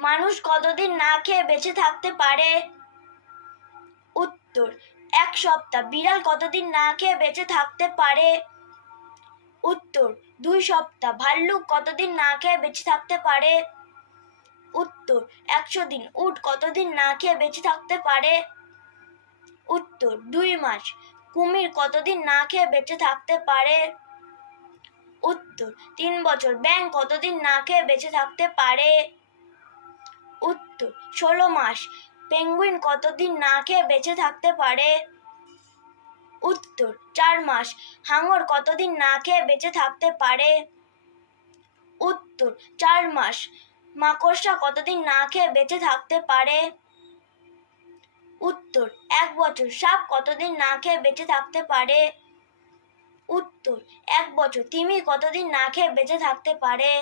মানুষ কতদিন না খেয়ে বেঁচে থাকতে পারে? উত্তর, 1 সপ্তাহ। বিড়াল কতদিন না খেয়ে বেঁচে থাকতে পারে? উত্তর, 2 সপ্তাহ। ভাল্লুক কতদিন না খেয়ে বেঁচে থাকতে পারে? উত্তর, 100 দিন। উট কতদিন না খেয়ে বেঁচে থাকতে পারে? উত্তর, 2 মাস। কুমির কতদিন না খেয়ে বেঁচে থাকতে পারে? উত্তর, 3 বছর। ব্যাঙ কতদিন না খেয়ে বেঁচে থাকতে পারে? উত্তর, 16 মাস। পেঙ্গুইন কতদিন না খেয়ে বেঁচে থাকতে পারে? উত্তর, 4 মাস। হাঙর কতদিন না খেয়ে বেঁচে থাকতে পারে? উত্তর, 4 মাস। মাকড়সা কতদিন না খেয়ে বেঁচে থাকতে পারে? উত্তর, 1 বছর। সাপ কতদিন না খেয়ে বেঁচে থাকতে পারে? উত্তর, 1 বছর। তিমি কতদিন না খেয়ে বেঁচে থাকতে পারে?